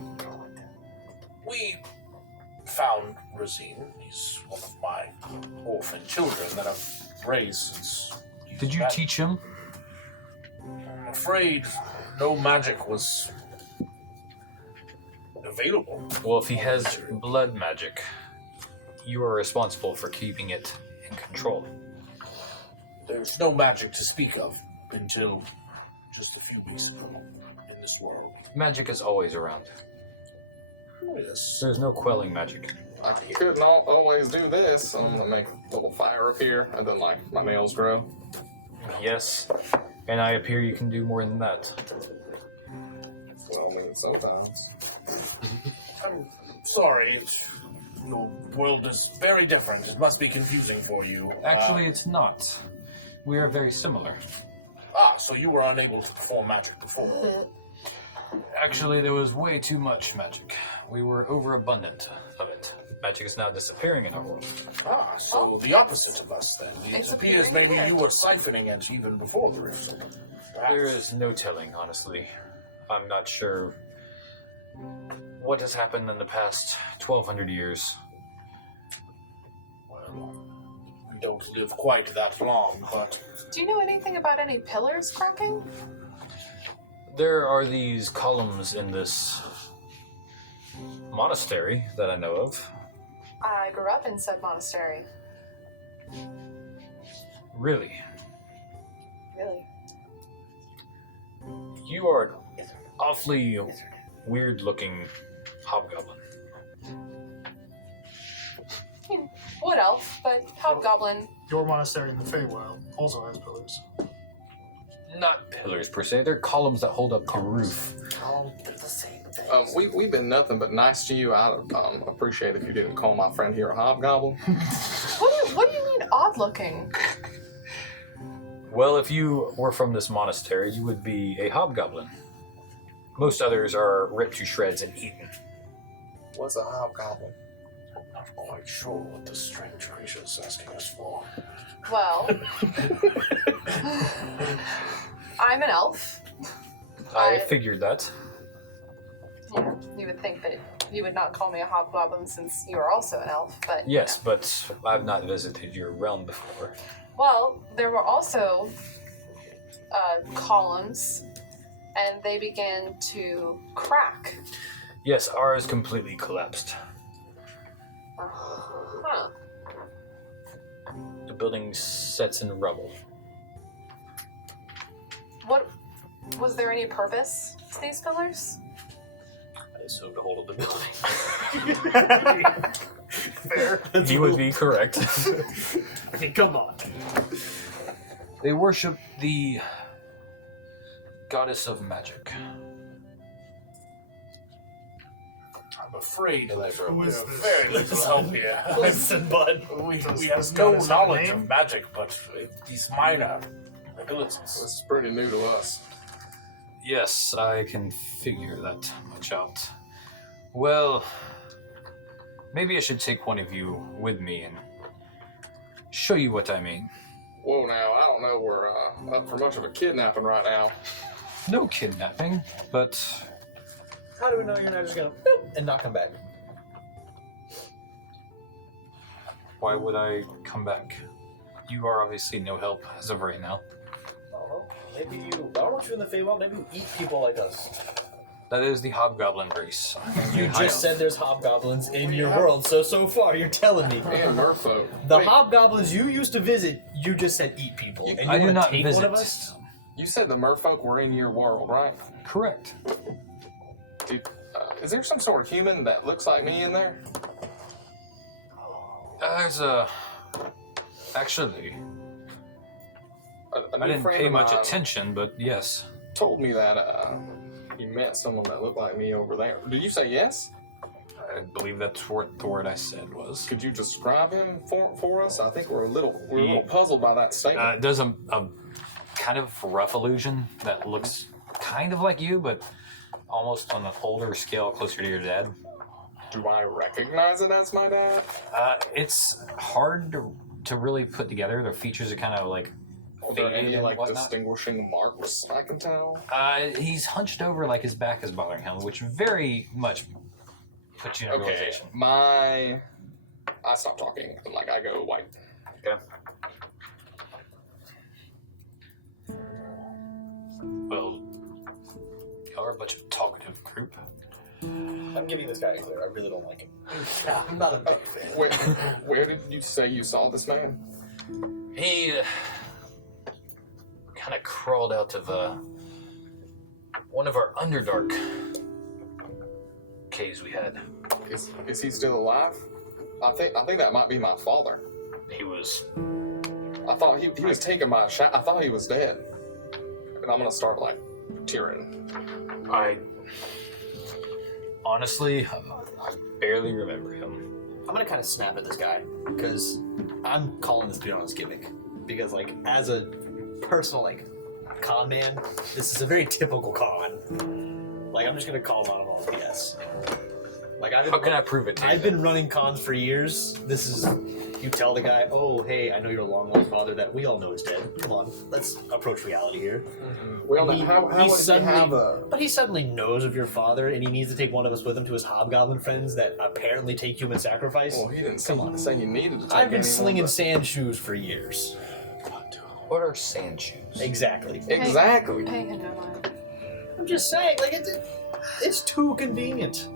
we found Razine. He's one of my orphan children that I've raised since... Did you teach him? I'm afraid no magic was available. Well, if he has blood magic, you are responsible for keeping it in control. There's no magic to speak of until just a few weeks ago in this world. Magic is always around. Yes. There's no quelling magic. I couldn't always do this. I'm gonna make a little fire appear, and then like my nails grow. Yes, and I appear you can do more than that. Well, I mean sometimes. I'm sorry. Your world is very different. It must be confusing for you. Actually, it's not. We are very similar. So you were unable to perform magic before. Actually, there was way too much magic. we were overabundant of it. Magic is now disappearing in our world. So the opposite of us then. It It's appears appearing maybe here. you were siphoning it even before the rift opened. Perhaps. There is no telling, honestly. I'm not sure what has happened in the past 1,200 years. Well, we don't live quite that long, but Do you know anything about any pillars cracking? There are these columns in this monastery that I know of. I grew up in said monastery. Really? Really? You are an awfully weird-looking hobgoblin. Wood elf, but hobgoblin. Your monastery in the Feywild also has pillars. Not pillars, per se. They're columns that hold up the roof. We've been nothing but nice to you. I'd appreciate if you didn't call my friend here a hobgoblin. What do you mean odd looking? Well, if you were from this monastery, you would be a hobgoblin. Most others are ripped to shreds and eaten. What's a hobgoblin? I'm not quite sure what this strange creature is asking us for. Well, I'm an elf. I figured that. You know, you would think that you would not call me a hobgoblin since you are also an elf, but Yes, but I've not visited your realm before. well, there were also columns, and they began to crack. Yes, ours completely collapsed. Huh. The building sets in rubble. What was there any purpose to these pillars? I assume to hold up the building. Fair. You would be correct. I mean, come on. They worship the goddess of magic. I'm afraid that Who is we're this? very little help here. Listen, bud. We Does have this no goddess have a knowledge name? of magic, but these minor abilities. This is pretty new to us. Yes, I can figure that much out. Well, maybe I should take one of you with me and show you what I mean. Whoa, now, I don't know we're up for much of a kidnapping right now. No kidnapping, but How do we know you're not just gonna boop, and not come back? why would I come back? You are obviously no help as of right now. I don't know. Maybe you. I don't want you in the Feywild. Maybe you eat people like us. That is the hobgoblin race. You just said there's hobgoblins in your world, so far you're telling me. And merfolk. The Wait, hobgoblins you used to visit, you just said eat people. And you I do want not to take visit. one of us? you said the merfolk were in your world, right? Correct. Dude, is there some sort of human that looks like me in there? There's actually, A I new didn't friend pay of much mine attention, but yes. told me that you met someone that looked like me over there. Did you say yes? I believe that's what the word I said was. Could you describe him for us? I think we're a little puzzled by that statement. It does a kind of rough illusion that looks kind of like you, but almost on an older scale, closer to your dad. Do I recognize it as my dad? It's hard to really put together. The features are kind of like Are there faded any and like whatnot. distinguishing marks I can tell? He's hunched over like his back is bothering him, which very much puts you in a Okay, realization. I stop talking and like I go white. Okay. Well, y'all are a bunch of talkative group. I'm giving this guy a clear. I really don't like him. I'm not a big fan. Where did you say you saw this man? He kind of crawled out of one of our Underdark caves we had. Is he still alive? I think that might be my father. He was. I thought he was taken by a shot. I thought he was dead. And I'm gonna start like tearing. I honestly, I barely remember him. I'm gonna kind of snap at this guy because I'm calling this dude on his gimmick. Because like as a personal like con man, this is a very typical con. Like I'm just gonna call him on all BS. Like How can I prove it to you? I've been running cons for years. This is, you tell the guy, oh, hey, I know your long lost father that we all know is dead. Come on, let's approach reality here. We don't know He- how he would suddenly- he have a. But he suddenly knows of your father, and he needs to take one of us with him to his hobgoblin friends that apparently take human sacrifice. Well, he didn't Come on. say you needed to take I've been anyone, slinging but- sand shoes for years. What are sand shoes? Exactly. Exactly. Pay him no mind. I'm just saying, like, it's too convenient.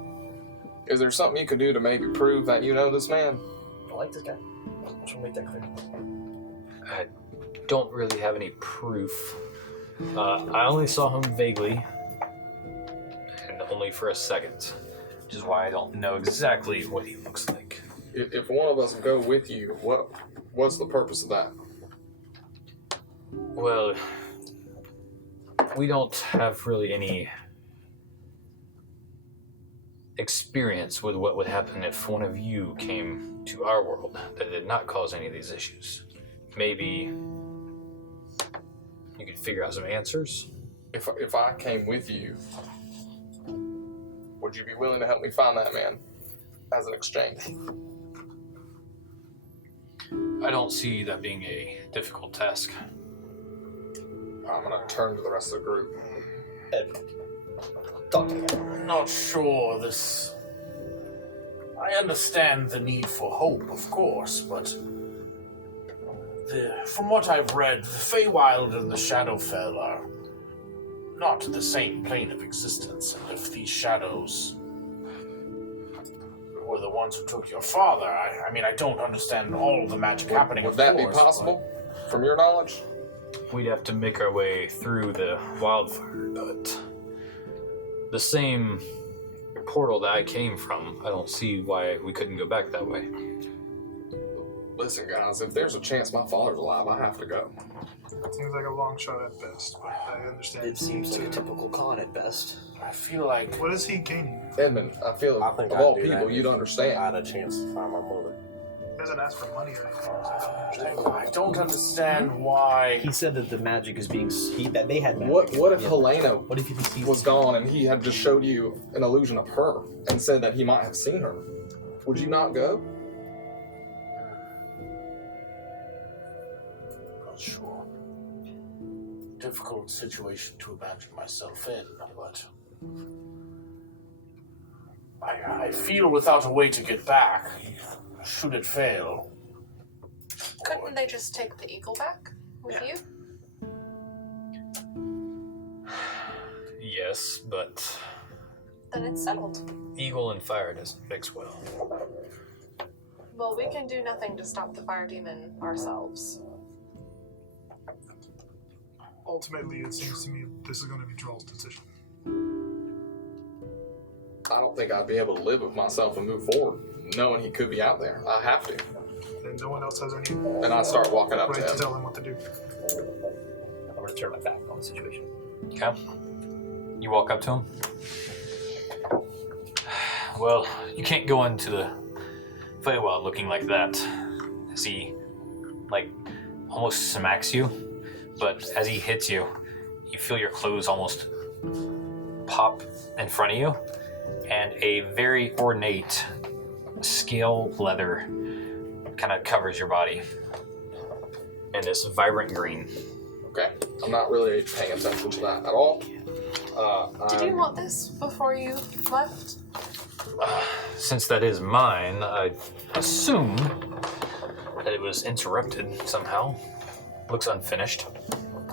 Is there something you could do to maybe prove that you know this man? I like this guy. Let's make that clear. I don't really have any proof. I only saw him vaguely, and only for a second, which is why I don't know exactly what he looks like. If one of us go with you, what's the purpose of that? Well, we don't have really any experience with what would happen if one of you came to our world that did not cause any of these issues. Maybe you could figure out some answers. If I came with you, would you be willing to help me find that man as an exchange? I don't see that being a difficult task. I'm gonna turn to the rest of the group. Ed, talk to the guy. Not sure this. I understand the need for hope, of course, but from what I've read, the Feywild and the Shadowfell are not the same plane of existence, and if these shadows were the ones who took your father, I mean, I don't understand all the magic happening. Would of that be course, possible, from your knowledge? We'd have to make our way through the wildfire, but the same portal that I came from, I don't see why we couldn't go back that way. Listen, guys, if there's a chance my father's alive, I have to go. Seems like a long shot at best, but I understand. It seems like a typical con at best. I feel like What is he gaining? Edmund, I feel I think of I'd all do that people, if you'd I understand. had a chance to find my mother. He doesn't ask for money or anything. So I don't understand. I don't understand why. He said that the magic is being that they had magic. What if Yeah. Helena What if he sees was gone and he had just showed you an illusion of her and said that he might have seen her? Would you not go? Not sure. Difficult situation to imagine myself in, but I feel without a way to get back, should it fail. Couldn't they just take the eagle back with you? Yes, but Then it's settled. eagle and fire doesn't mix well. Well, we can do nothing to stop the fire demon ourselves. Ultimately, it seems to me this is going to be Droll's decision. I don't think I'd be able to live with myself and move forward, knowing he could be out there. I have to. And no one else has any And I start walking up right to to him. tell him what to do. I'm gonna turn my back on the situation. Okay. You walk up to him. Well, you can't go into the Feywild looking like that. As he, almost smacks you. But as he hits you, you feel your clothes almost pop in front of you. And a very ornate scale leather kind of covers your body. And this vibrant green. Okay. I'm not really paying attention to that at all. Did you want this before you left? Since that is mine, I assume that it was interrupted somehow. Looks unfinished.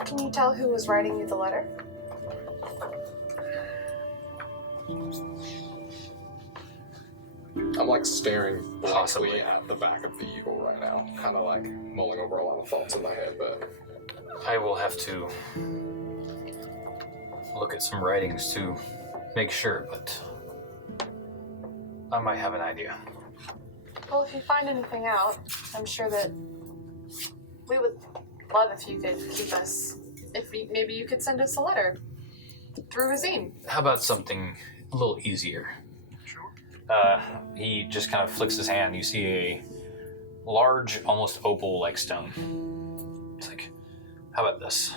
Can you tell who was writing you the letter? I'm staring Possibly. blankly at the back of the eagle right now, kind of mulling over a lot of thoughts in my head, but I will have to look at some writings to make sure, but I might have an idea. Well, if you find anything out, I'm sure that we would love if you could keep us. Maybe you could send us a letter through Azim. How about something a little easier? Sure. He just kind of flicks his hand. You see a large, almost opal-like stone. It's like, how about this?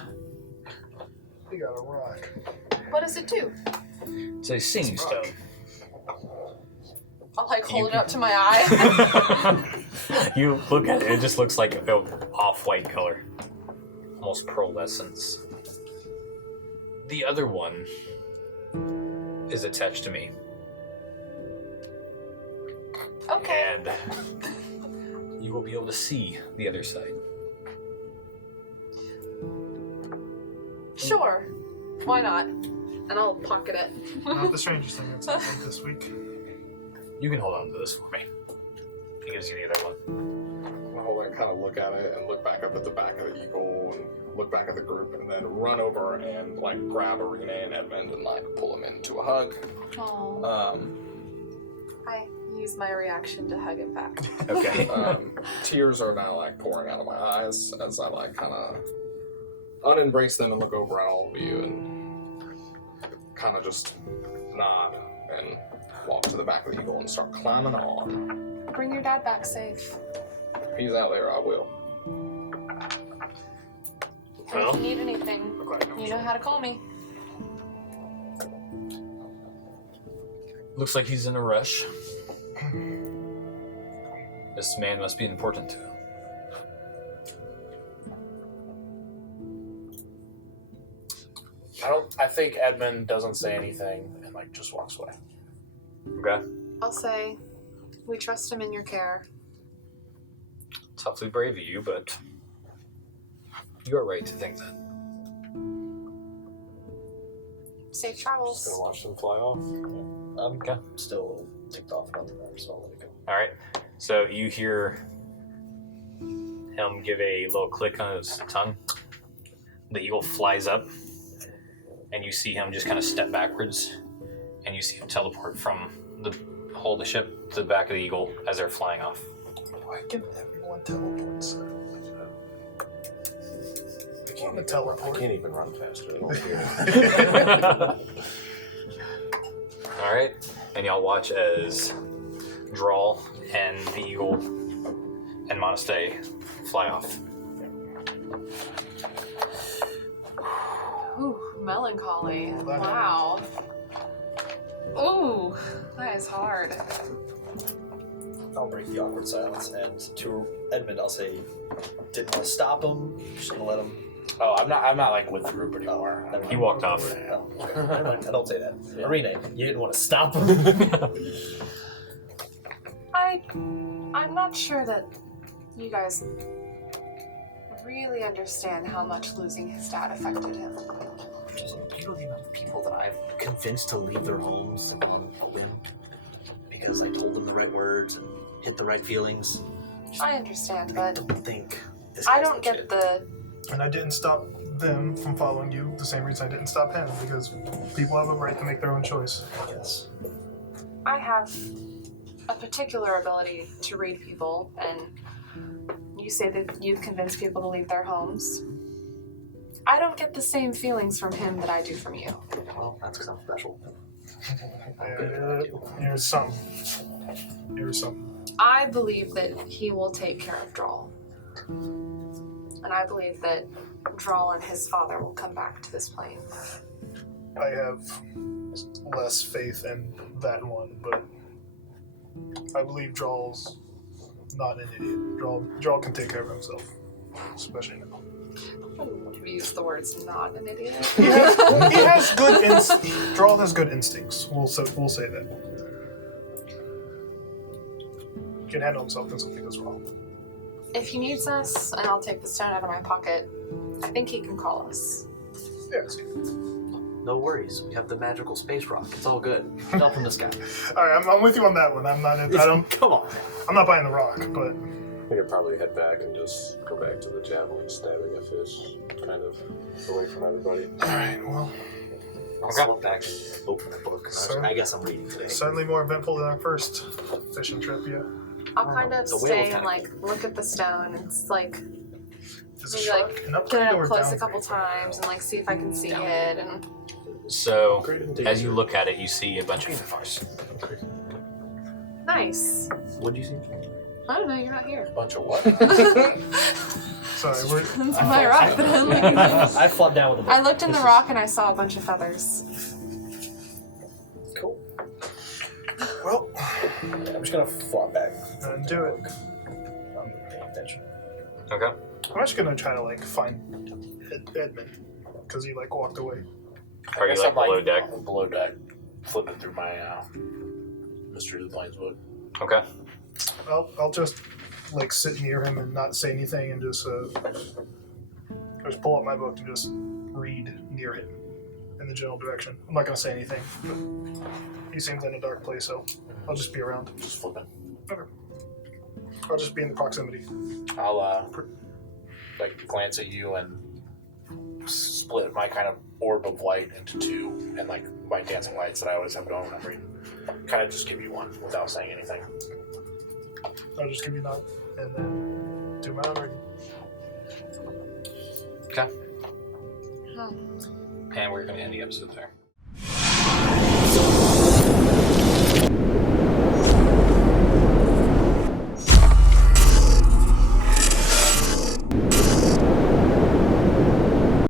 You got a rock. What does it do? It's a singing stone. I'll like hold it up to my eye. You look at it, it just looks like an off-white color. Almost pearlescence. The other one is attached to me. Okay. And you will be able to see the other side. Sure. Why not? And I'll pocket it. Not the strangest thing that's happened this week. You can hold on to this for me. He gives you the other one. I'll hold it and kind of look at it and look back up at the back of the eagle and look back at the group and then run over and like grab Arena and Edmund and like pull them into a hug. Oh. I use my reaction to hug him back. Okay. Tears are now like pouring out of my eyes as I like kind of unembrace them and look over at all of you and kind of just nod and walk to the back of the eagle and start climbing on. Bring your dad back safe. If he's out there, I will. And if you need anything, you know how to call me. Looks like he's in a rush. This man must be important to him. I think Edmund doesn't say anything and like just walks away. Okay. I'll say, we trust him in your care. It's awfully brave of you, but you are right to think that. Safe Just travels. gonna watch them fly off. Okay. I'm still ticked off about the map, so I'll let it go. All right. So you hear him give a little click on his tongue. The eagle flies up, and you see him just kind of step backwards, and you see him teleport from the hull of the ship to the back of the eagle as they're flying off. Why can everyone teleport? I want to I teleport. can't even run faster. I don't care. All right, and y'all watch as Drawl and the eagle and Monaste fly off. Ooh, melancholy. Well, that Wow. Ooh, that is hard. I'll break the awkward silence, and to Edmund, I'll say, didn't want to stop him. Just gonna let him. Oh, I'm not like with the group anymore. Never He mind. walked off. Oh, okay. Never mind. I don't say that. Yeah. Arena, you didn't want to stop him. I'm not sure that you guys really understand how much losing his dad affected him. You know the amount of people that I've convinced to leave their homes on a whim because I told them the right words and hit the right feelings. I understand, I but don't think this I guy's don't get legit. the. And I didn't stop them from following you the same reason I didn't stop him, because people have a right to make their own choice. Yes. I have a particular ability to read people, and you say that you've convinced people to leave their homes. I don't get the same feelings from him that I do from you. Well, that's because I'm special. I'm good at what I do. Here's something. I believe that he will take care of Drawl. And I believe that Drawl and his father will come back to this plane. I have less faith in that one, but I believe Drawl's not an idiot. Drawl can take care of himself, especially now. You've used the words "not an idiot." He has good instincts. Drawl has good instincts. We'll say that. He can handle himself when something goes wrong. If he needs us, and I'll take the stone out of my pocket, I think he can call us. Yeah. No worries. We have the magical space rock. It's all good. Fell from the sky. All right, I'm with you on that one. I'm not. I don't. Come on. I'm not buying the rock, but We could probably head back and just go back to the javelin stabbing a fish, kind of away from everybody. all right. Well, I'll slip back and open the book. So- I guess I'm reading today. certainly more eventful than our first fishing trip. Yeah. I'll kind of The whale stay and attack. like look at the stone and like Is a maybe, shark like, an get upgrade it or up close a downgrade? couple times and like see if I can see Down. it. And So Great and as you dangerous. look at it, you see a bunch of nice. What'd you see? I don't know. You're not here. Bunch of what? Sorry, we're. That's my rock that I'm looking at. I flopped down with the book. I looked in the rock and I saw a bunch of feathers. Cool. Well, just gonna flop back. And do it. I'm paying attention. Okay. I'm actually gonna try to like find Edmund because he like walked away. Are you like below deck? Below deck, flipping through my Mystery of the Plains book. Okay. I'll just like sit near him and not say anything and just pull up my book and just read near him in the general direction. I'm not gonna say anything, but he seems in a dark place, so I'll just be around. Just flipping. Okay. I'll just be in the proximity. I'll like glance at you and split my kind of orb of light into two, and like my dancing lights that I always have going when I'm reading. Kind of just give you one without saying anything. I'll just give you that and then do my own reading. Okay. And we're going to end the episode there.